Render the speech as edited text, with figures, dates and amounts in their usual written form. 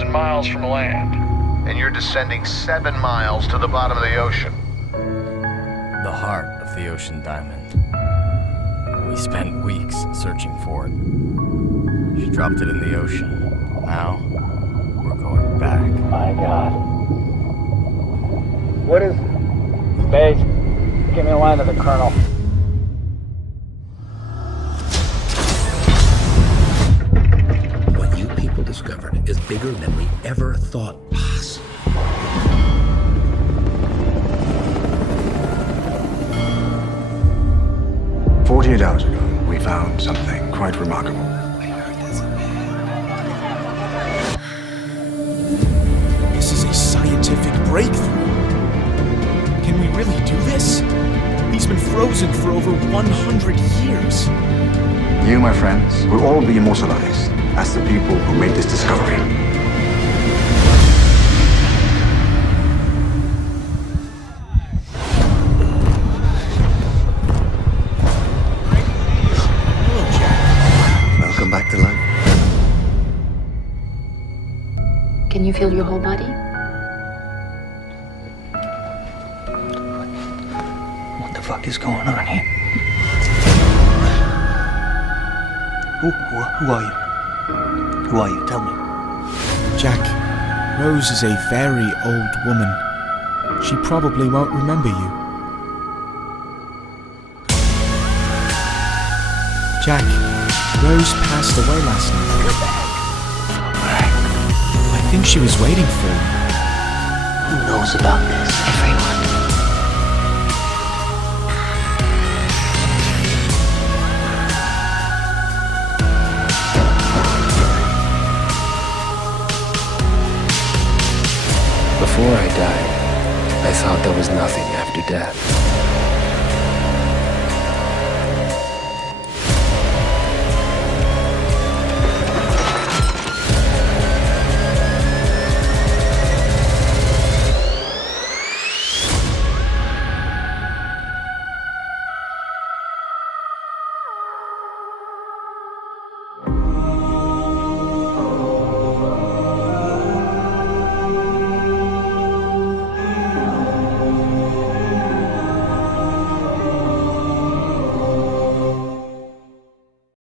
1,000 miles from land. And you're descending 7 miles to the bottom of the ocean. The heart of the ocean diamond. We spent weeks searching for it. She dropped it in the ocean. Now, we're going back. My God. What is... Base, give me a line to the Colonel. What you people discovered is bigger than we ever thought possible. "48 hours ago, we found something quite remarkable. This is a scientific breakthrough. Can we really do this? He's been frozen for over 100 years. You, my friends, will all be immortalized as the people who made this discovery." Hello, Jack. Welcome back to life. Can you feel your whole body? What the fuck is going on here? Who are you? Who are you? Tell me. Jack, Rose is a very old woman. She probably won't remember you. Jack, Rose passed away last night. I think she was waiting for you. Who knows about this? Everyone. Before I died, I thought there was nothing after death.